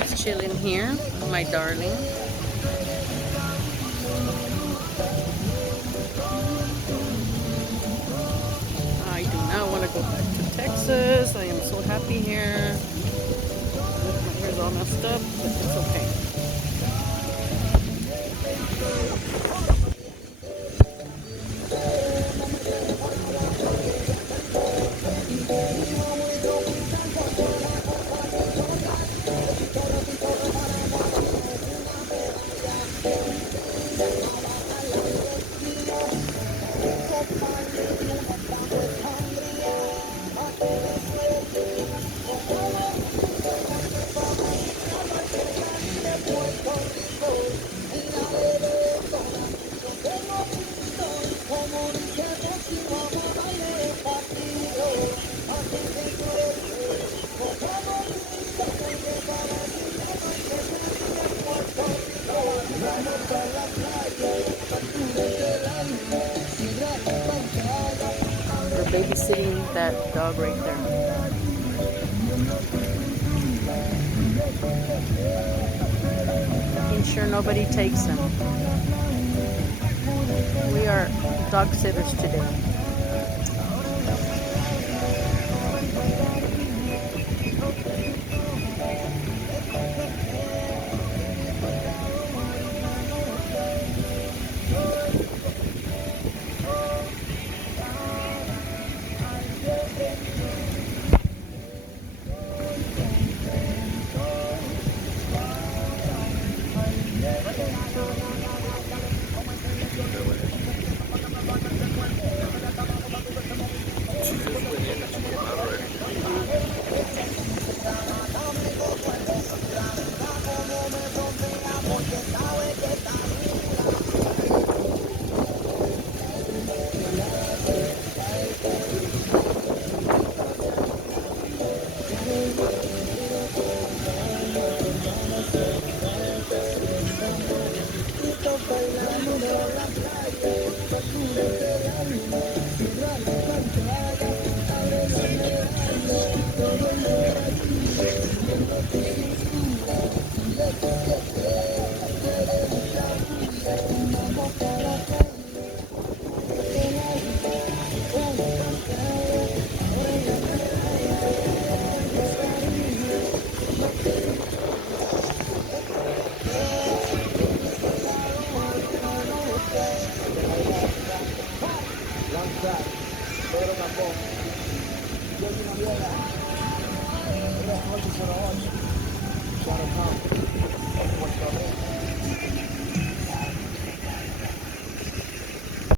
Just chilling here with my darling. I do not want to go back to Texas. I am so happy here. My hair's all messed up, but it's okay. They're babysitting that dog right there. Making sure nobody takes him. We are dog sitters today. Pedro Capó, yo soy una vieja, buenas noches, 08, Shadow Town.